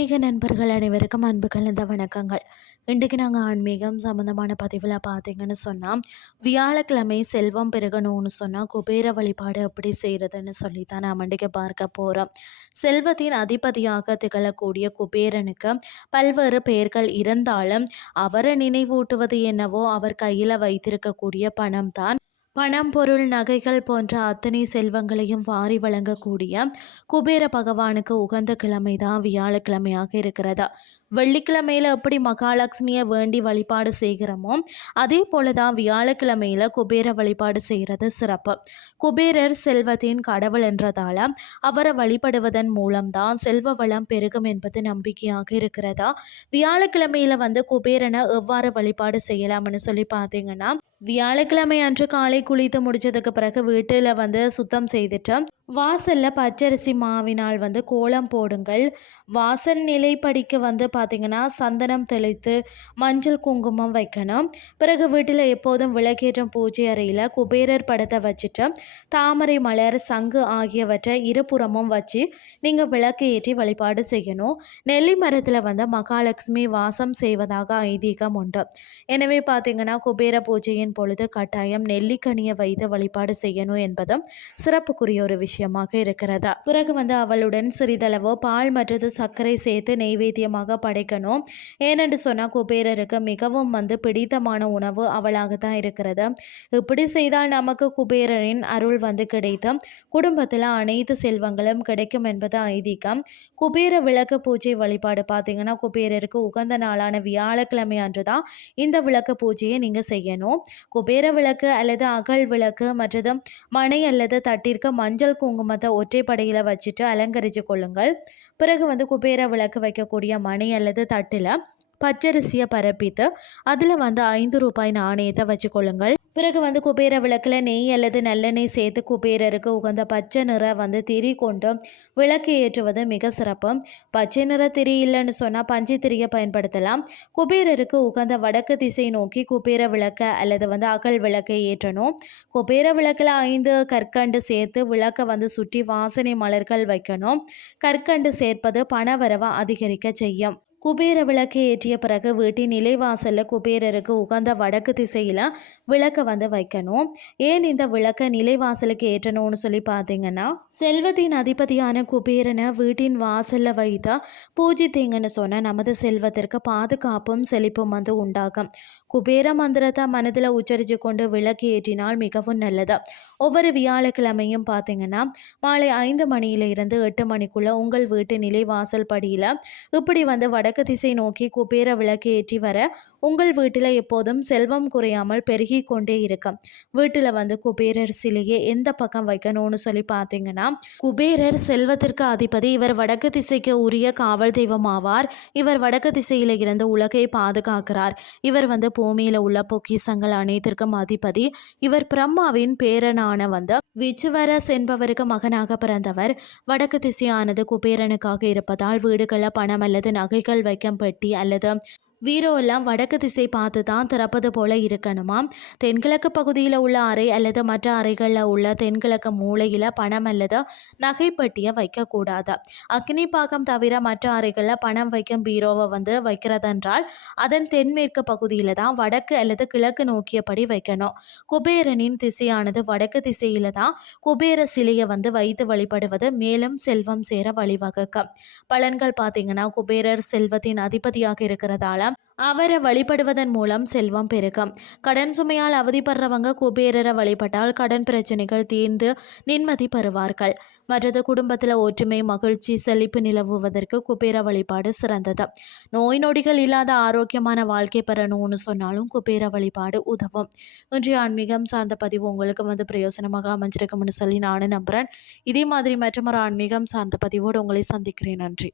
ஆன்மீக நண்பர்கள் அனைவருக்கும் அன்பு கலந்த வணக்கங்கள். இன்றைக்கு நாங்கள் ஆன்மீகம் சம்மந்தமான பதிவில் பார்த்தீங்கன்னு சொன்னால், வியாழக்கிழமை செல்வம் பெருகணும்னு சொன்னால் குபேர வழிபாடு எப்படி செய்கிறதுன்னு சொல்லி தான் நாம் இன்றைக்கு பார்க்க போகிறோம். செல்வத்தின் அதிபதியாக திகழக்கூடிய குபேரனுக்கு பல்வேறு பெயர்கள் இருந்தாலும் அவரை நினைவூட்டுவது என்னவோ அவர் கையில் வைத்திருக்கக்கூடிய பணம் தான். பணம், பொருள், நகைகள் போன்ற அத்தனை செல்வங்களையும் வாரி வழங்கக்கூடிய குபேர பகவானுக்கு உகந்த கிழமை தான் வியாழக்கிழமையாக இருக்கிறதா. வெள்ளிக்கிழமையில் எப்படி மகாலட்சுமியை வேண்டி வழிபாடு செய்கிறோமோ அதே போல தான் வியாழக்கிழமையில் குபேர வழிபாடு செய்கிறது சிறப்பு. குபேரர் செல்வத்தின் கடவுள் என்றதால் அவரை வழிபடுவதன் மூலம்தான் செல்வ வளம் பெருகும் என்பது நம்பிக்கையாக இருக்கிறதா. வியாழக்கிழமையில் குபேரனை எவ்வாறு வழிபாடு செய்யலாம்னு சொல்லி பார்த்தீங்கன்னா, வியாழக்கிழமை அன்று காலை குளித்து முடிச்சதுக்கு பிறகு வீட்டில் சுத்தம் செய்துட்டு வாசலில் பச்சரிசி மாவினால் கோலம் போடுங்கள். வாசல் நிலைப்படிக்கு பார்த்திங்கன்னா சந்தனம் தெளித்து மஞ்சள் குங்குமம் வைக்கணும். பிறகு வீட்டில் எப்போதும் விளக்கேற்றும் பூஜை அறையில் குபேரர் படத்தை வச்சுட்டு தாமரை மலர், சங்கு ஆகியவற்றை இருபுறமும் வச்சு நீங்கள் விளக்கு ஏற்றி வழிபாடு செய்யணும். நெல்லி மரத்தில் மகாலட்சுமி வாசம் செய்வதாக ஐதீகம் உண்டு. எனவே பார்த்திங்கன்னா குபேர பூஜையின் பொழுது கட்டாயம் நெல்லிக்கனியை வைத்து வழிபாடு செய்யணும் என்பதும் சிறப்புக்குரிய ஒரு விஷயமாக இருக்கிறதா. பிறகு அவளுடன் சிறிதளவோ பால் மற்றது சர்க்கரை சேர்த்து நெய்வேத்தியமாக படைக்கணும். ஏனென்று சொன்னால் குபேரருக்கு மிகவும் பிடித்தமான உணவு அவளாக தான் இருக்கிறது. இப்படி செய்தால் நமக்கு குபேரரின் அருள் கிடைத்து குடும்பத்தில் அனைத்து செல்வங்களும் கிடைக்கும் என்பது ஐதீகம். குபேர விளக்கு பூஜை வழிபாடு பார்த்தீங்கன்னா, குபேரருக்கு உகந்த நாளான வியாழக்கிழமை அன்று தான் இந்த விளக்கு பூஜையை நீங்கள் செய்யணும். குபேர விளக்கு அல்லது அகல் விளக்கு மற்றது மனை அல்லது தட்டிற்கு மஞ்சள் குங்குமத்தை ஒற்றைப்படையில் வச்சுட்டு அலங்கரித்து கொள்ளுங்கள். பிறகு குபேர விளக்கு வைக்கக்கூடிய மனை அல்லது தட்டில் பச்சரிசியை பரப்பித்து அதில் 5 ரூபாய் நாணயத்தை வச்சுக்கொள்ளுங்கள். பிறகு குபேர விளக்கில் நெய் அல்லது நல்லெண்ணெய் சேர்த்து குபேரருக்கு உகந்த பச்சை நிற திரி கொண்டு விளக்கு ஏற்றுவது மிக சிறப்பு. பச்சை நிற திரி இல்லைன்னு சொன்னால் பஞ்சு திரியை பயன்படுத்தலாம். குபேரருக்கு உகந்த வடக்கு திசை நோக்கி குபேர விளக்க அல்லது அகல் விளக்கை ஏற்றணும். குபேர விளக்கில் 5 கற்கண்டு சேர்த்து விளக்கை சுற்றி வாசனை மலர்கள் வைக்கணும். கற்கண்டு சேர்ப்பது பணவரவை அதிகரிக்க செய்யும். குபேர விளக்கு ஏற்றிய பிறகு வீட்டின் நிலைவாசலில் குபேரருக்கு உகந்த வடக்கு திசையில் விளக்கை வைக்கணும். ஏன் இந்த விளக்கை நிலைவாசலுக்கு ஏற்றணும்னு சொல்லி பார்த்தீங்கன்னா, செல்வத்தின் அதிபதியான குபேரனை வீட்டின் வாசலில் வைத்தா பூஜித்தீங்கன்னு சொன்னால் நமது செல்வத்திற்கு பாதுகாப்பும் செழிப்பும் உண்டாகும். குபேர மந்திரத்தை மனதில் உச்சரித்து கொண்டு விளக்கு ஏற்றினால் மிகவும் நல்லது. ஒவ்வொரு வியாழக்கிழமையும் பார்த்தீங்கன்னா மாலை 5 மணியிலிருந்து 8 மணிக்குள்ளே உங்கள் வீட்டு நிலைவாசல் படியில் இப்படி வடக்கு திசை நோக்கி குபேர விளக்கு ஏற்றி வர உங்கள் வீட்டில் எப்போதும் செல்வம் குறையாமல் பெருகி கொண்டே இருக்கும். வீட்டில் குபேரர் சிலையை எந்த பக்கம் வைக்கணும்னு சொல்லி பார்த்தீங்கன்னா, குபேரர் செல்வத்திற்கு அதிபதி. இவர் வடக்கு திசைக்கு உரிய காவல் தெய்வம் ஆவார். இவர் வடக்கு திசையில் இருந்து உலகை பாதுகாக்கிறார். இவர் பூமியில் உள்ள பொக்கிசங்கள் அனைத்திற்கும் அதிபதி. இவர் பிரம்மாவின் பேரனான விச்சுவரஸ் என்பவருக்கு மகனாக பிறந்தவர். வடக்கு திசையானது குபேரனுக்காக இருப்பதால் வீடுகளில் பணம் அல்லது நகைகள் வைக்கும் பெட்டி அல்லது வீரோ எல்லாம் வடக்கு திசை பார்த்து தான் திறப்பது போல இருக்கணுமா. தென்கிழக்கு பகுதியில் உள்ள அறை அல்லது மற்ற அறைகளில் உள்ள தென்கிழக்கு மூலையில் பணம் அல்லது நகைப்பட்டியை வைக்கக்கூடாது. அக்னி பாகம் தவிர மற்ற அறைகளில் பணம் வைக்கும் பீரோவை வைக்கிறதென்றால் அதன் தென்மேற்கு பகுதியில் தான் வடக்கு அல்லது கிழக்கு நோக்கியபடி வைக்கணும். குபேரனின் திசையானது வடக்கு திசையில் தான் குபேர சிலையை வைத்து வழிபடுவது மேலும் செல்வம் சேர வழிவகுக்கும். பலன்கள் பார்த்தீங்கன்னா, குபேரர் செல்வத்தின் அதிபதியாக இருக்கிறதால அவரை வழிபடுவதன் மூலம் செல்வம் பெருகும். கடன் சுமையால் அவதிப்படுறவங்க குபேரரை வழிபட்டால் கடன் பிரச்சனைகள் தீர்ந்து நிம்மதி பெறுவார்கள். மற்றது குடும்பத்தில் ஒற்றுமை, மகிழ்ச்சி, செழிப்பு நிலவுவதற்கு குபேர வழிபாடு சிறந்தது. நோய் நொடிகள் இல்லாத ஆரோக்கியமான வாழ்க்கை பெறணும்னு சொன்னாலும் குபேர வழிபாடு உதவும். இன்றைய ஆன்மீகம் சார்ந்த பதிவு உங்களுக்கு பிரயோசனமாக அமைஞ்சிருக்கும்னு சொல்லி நானும் நம்புகிறேன். இதே மாதிரி மற்றொரு ஆன்மீகம் சார்ந்த பதிவோடு உங்களை சந்திக்கிறேன். நன்றி.